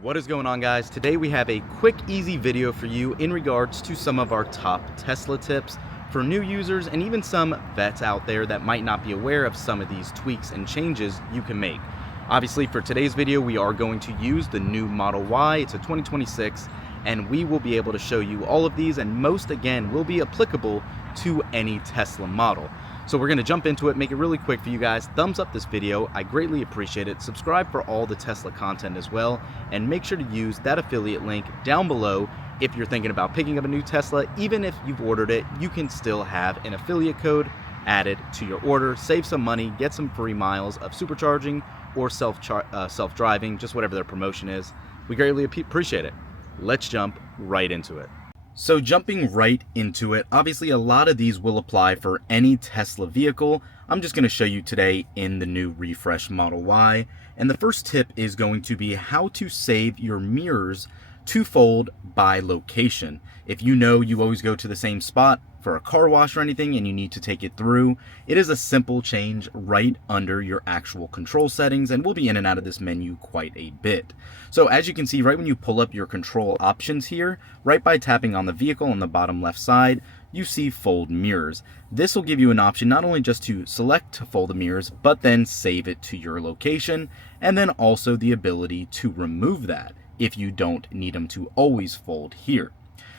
What is going on, guys? Today we have a quick, easy video for you in regards to some of our top Tesla tips for new users and even some vets out there that might not be aware of some of these tweaks and changes you can make. Obviously, for today's video, we are going to use the new Model Y. It's a 2026, and we will be able to show you all of these, and most, again, will be applicable to any Tesla model. So we're going to jump into it, make it really quick for you guys. Thumbs up this video, I greatly appreciate it. Subscribe for all the Tesla content as well, and make sure to use that affiliate link down below if you're thinking about picking up a new Tesla. Even if you've ordered it, you can still have an affiliate code added to your order, save some money, get some free miles of supercharging or self-driving, just whatever their promotion is. We greatly appreciate it. Let's jump right into it. So jumping right into it, obviously a lot of these will apply for any Tesla vehicle. I'm just going to show you today in the new refresh Model Y. And the first tip is going to be how to save your mirrors to fold by location. If you know you always go to the same spot for a car wash or anything and you need to take it through, it is a simple change right under your actual control settings, and we'll be in and out of this menu quite a bit. So as you can see, right when you pull up your control options here, right by tapping on the vehicle on the bottom left side, you see fold mirrors. This will give you an option not only just to select to fold the mirrors, but then save it to your location, and then also the ability to remove that if you don't need them to always fold here.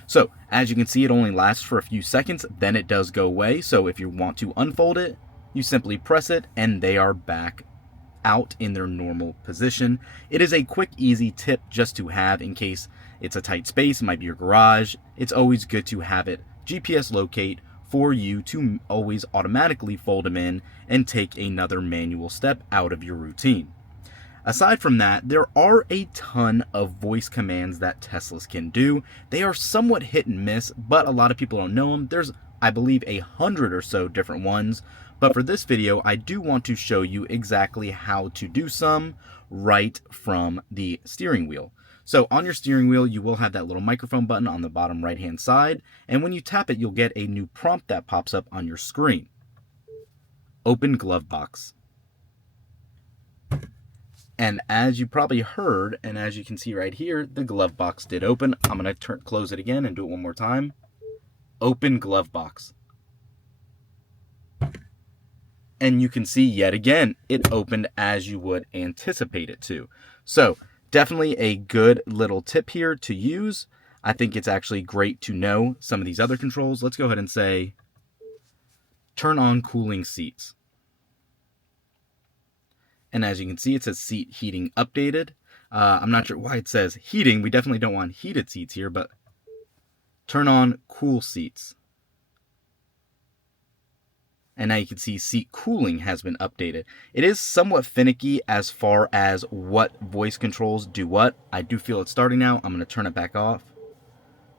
So as you can see, it only lasts for a few seconds, then it does go away. So if you want to unfold it, you simply press it and they are back out in their normal position. It is a quick, easy tip just to have in case it's a tight space, it might be your garage. It's always good to have it GPS locate for you to always automatically fold them in and take another manual step out of your routine. Aside from that, there are a ton of voice commands that Teslas can do. They are somewhat hit and miss, but a lot of people don't know them. There's, I believe, 100 or so different ones. But for this video, I do want to show you exactly how to do some right from the steering wheel. So on your steering wheel, you will have that little microphone button on the bottom right-hand side. And when you tap it, you'll get a new prompt that pops up on your screen. Open glove box. And as you probably heard, and as you can see right here, the glove box did open. I'm going to close it again and do it one more time. Open glove box. And you can see yet again, it opened as you would anticipate it to. So definitely a good little tip here to use. I think it's actually great to know some of these other controls. Let's go ahead and say, turn on cooling seats. And as you can see, it says seat heating updated. I'm not sure why it says heating. We definitely don't want heated seats here, but turn on cool seats. And now you can see seat cooling has been updated. It is somewhat finicky as far as what voice controls do what. I do feel it's starting now. I'm going to turn it back off.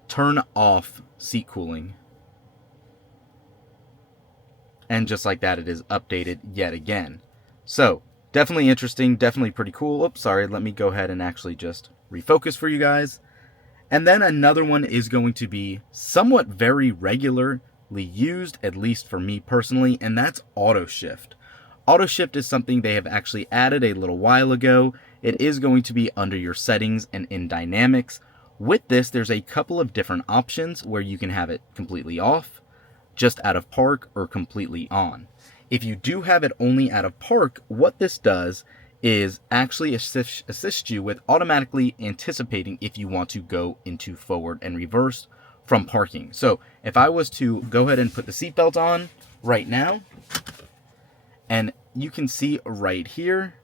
Turn off seat cooling. And just like that, it is updated yet again. So definitely interesting, definitely pretty cool. Oops, sorry, let me go ahead and actually just refocus for you guys. And then another one is going to be somewhat very regularly used, at least for me personally, and that's auto shift. Auto shift is something they have actually added a little while ago. It is going to be under your settings and in dynamics. With this, there's a couple of different options where you can have it completely off, just out of park, or completely on. If you do have it only out of park, what this does is actually assist you with automatically anticipating if you want to go into forward and reverse from parking. So if I was to go ahead and put the seatbelt on right now, and you can see right here,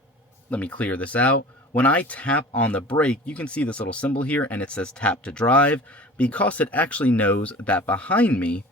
let me clear this out. When I tap on the brake, you can see this little symbol here and it says tap to drive, because it actually knows that behind me,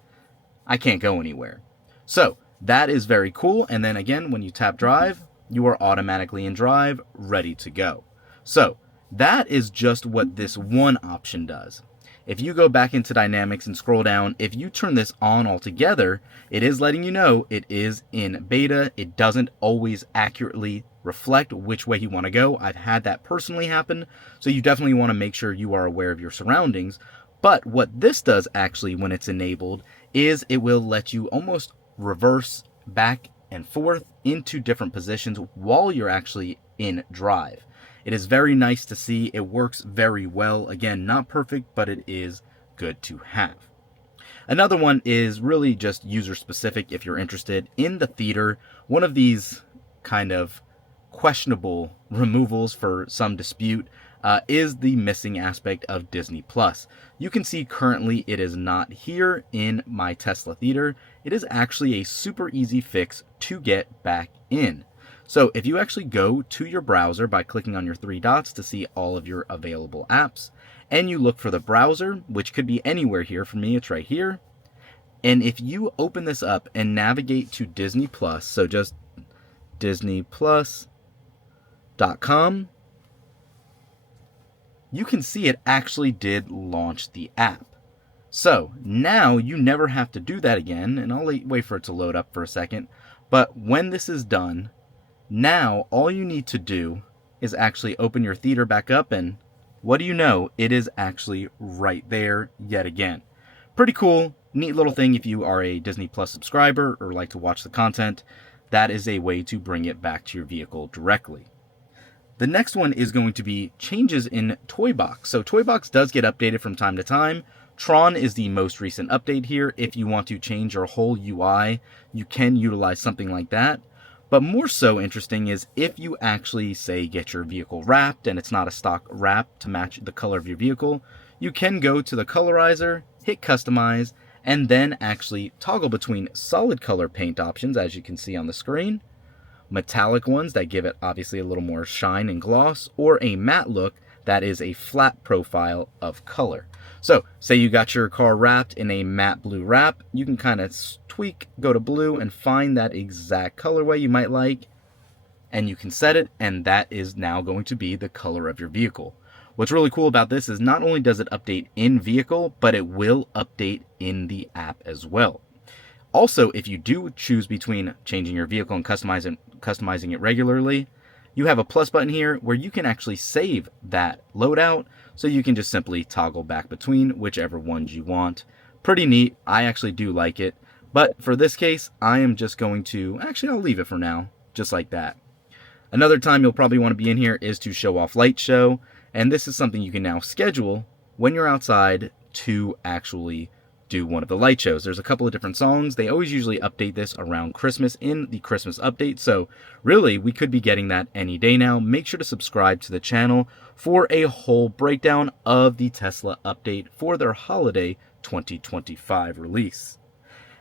I can't go anywhere. So that is very cool. And then again, when you tap drive, you are automatically in drive, ready to go. So that is just what this one option does. If you go back into dynamics and scroll down, if you turn this on altogether, it is letting you know it is in beta. It doesn't always accurately reflect which way you want to go. I've had that personally happen. So you definitely want to make sure you are aware of your surroundings. But what this does actually when it's enabled is it will let you almost reverse back and forth into different positions while you're actually in drive. It is very nice to see. It works very well. Again, not perfect, but it is good to have. Another one is really just user specific if you're interested. In the theater, one of these kind of questionable removals for some dispute is the missing aspect of Disney Plus. You can see currently it is not here in my Tesla theater. It is actually a super easy fix to get back in. So if you actually go to your browser by clicking on your three dots to see all of your available apps, and you look for the browser, which could be anywhere here. For me, it's right here. And if you open this up and navigate to Disney Plus, so just disneyplus.com, you can see it actually did launch the app. So now you never have to do that again, and I'll wait for it to load up for a second. But when this is done, now all you need to do is actually open your theater back up, and what do you know? It is actually right there yet again. Pretty cool, neat little thing if you are a Disney Plus subscriber or like to watch the content. That is a way to bring it back to your vehicle directly. The next one is going to be changes in Toybox. So Toybox does get updated from time to time. Tron is the most recent update here. If you want to change your whole UI, you can utilize something like that. But more so interesting is if you actually, say, get your vehicle wrapped and it's not a stock wrap to match the color of your vehicle, you can go to the colorizer, hit customize, and then actually toggle between solid color paint options, as you can see on the screen, metallic ones that give it obviously a little more shine and gloss, or a matte look that is a flat profile of color. So say you got your car wrapped in a matte blue wrap, you can kind of tweak, go to blue, and find that exact colorway you might like, and you can set it, and that is now going to be the color of your vehicle. What's really cool about this is not only does it update in vehicle, but it will update in the app as well. Also, if you do choose between changing your vehicle and customizing it regularly, you have a plus button here where you can actually save that loadout, so you can just simply toggle back between whichever ones you want. Pretty neat. I actually do like it. But for this case, I am just going to, actually I'll leave it for now, just like that. Another time you'll probably want to be in here is to show off light show. And this is something you can now schedule when you're outside to actually do one of the light shows. There's a couple of different songs. They always usually update this around Christmas in the Christmas update. So really, we could be getting that any day now. Make sure to subscribe to the channel for a whole breakdown of the Tesla update for their holiday 2025 release.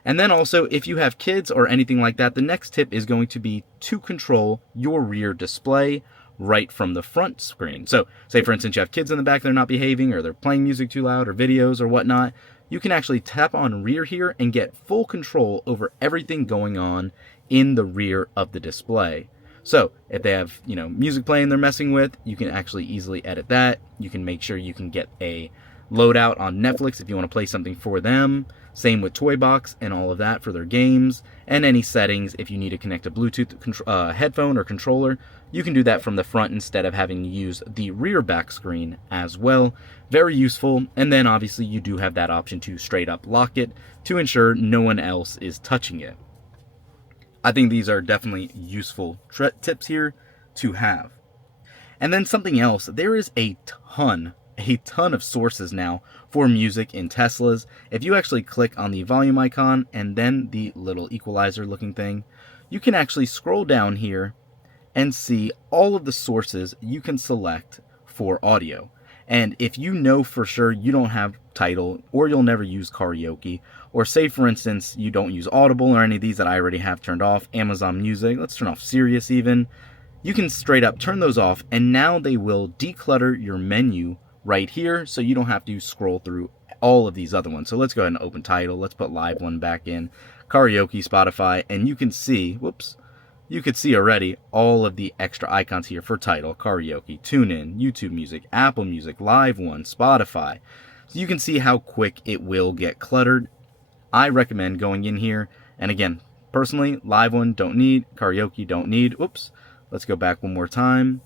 And then also, if you have kids or anything like that, the next tip is going to be to control your rear display right from the front screen. So say for instance you have kids in the back, they're not behaving, or they're playing music too loud, or videos or whatnot, you can actually tap on rear here and get full control over everything going on in the rear of the display. So if they have, music playing they're messing with, you can actually easily edit that. You can make sure you can get a loadout on Netflix if you want to play something for them. Same with Toybox and all of that for their games, and any settings. If you need to connect a Bluetooth headphone or controller, you can do that from the front instead of having to use the rear back screen as well. Very useful. And then obviously you do have that option to straight up lock it to ensure no one else is touching it. I think these are definitely useful tips here to have. And then something else, there is a ton of sources now for music in Teslas. If you actually click on the volume icon and then the little equalizer looking thing, you can actually scroll down here and see all of the sources you can select for audio. And if you know for sure you don't have Tidal, or you'll never use karaoke, or say for instance you don't use Audible or any of these that I already have turned off, Amazon Music, let's turn off Sirius even, you can straight up turn those off, and now they will declutter your menu right here, so you don't have to scroll through all of these other ones. So let's go ahead and open Tidal. Let's put Live One back in, karaoke, Spotify, and you can see, you could see already all of the extra icons here for Tidal, karaoke, TuneIn, YouTube Music, Apple Music, Live One, Spotify. So you can see how quick it will get cluttered. I recommend going in here, and again, personally, Live One don't need, karaoke don't need. Let's go back one more time,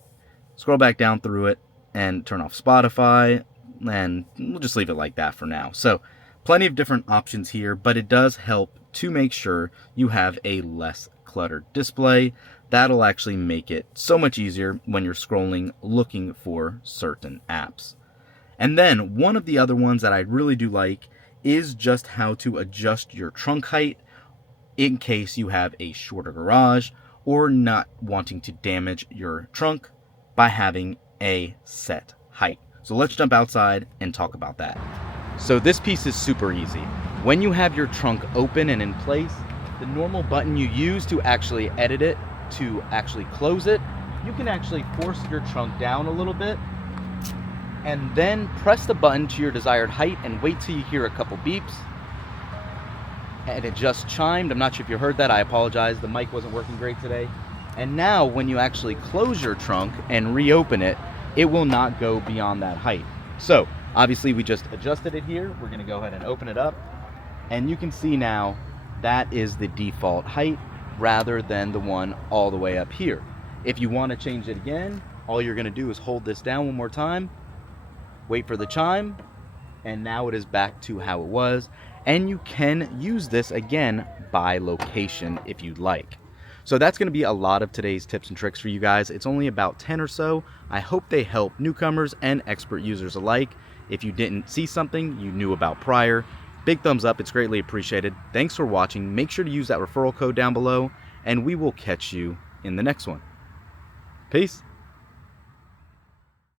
scroll back down through it, and turn off Spotify, and we'll just leave it like that for now. So plenty of different options here, but it does help to make sure you have a less cluttered display. That'll actually make it so much easier when you're scrolling looking for certain apps. And then one of the other ones that I really do like is just how to adjust your trunk height in case you have a shorter garage or not wanting to damage your trunk by having a set height. So let's jump outside and talk about that. So this piece is super easy. When you have your trunk open and in place, the normal button you use to actually edit it, to actually close it, you can actually force your trunk down a little bit and then press the button to your desired height and wait till you hear a couple beeps. And it just chimed. I'm not sure if you heard that. I apologize. The mic wasn't working great today. And now when you actually close your trunk and reopen it, it will not go beyond that height. So obviously we just adjusted it here. We're going to go ahead and open it up. And you can see now that is the default height rather than the one all the way up here. If you want to change it again, all you're going to do is hold this down one more time, wait for the chime, and now it is back to how it was. And you can use this again by location if you'd like. So that's going to be a lot of today's tips and tricks for you guys. It's only about 10 or so. I hope they help newcomers and expert users alike. If you didn't see something you knew about prior, big thumbs up. It's greatly appreciated. Thanks for watching. Make sure to use that referral code down below, and we will catch you in the next one. Peace.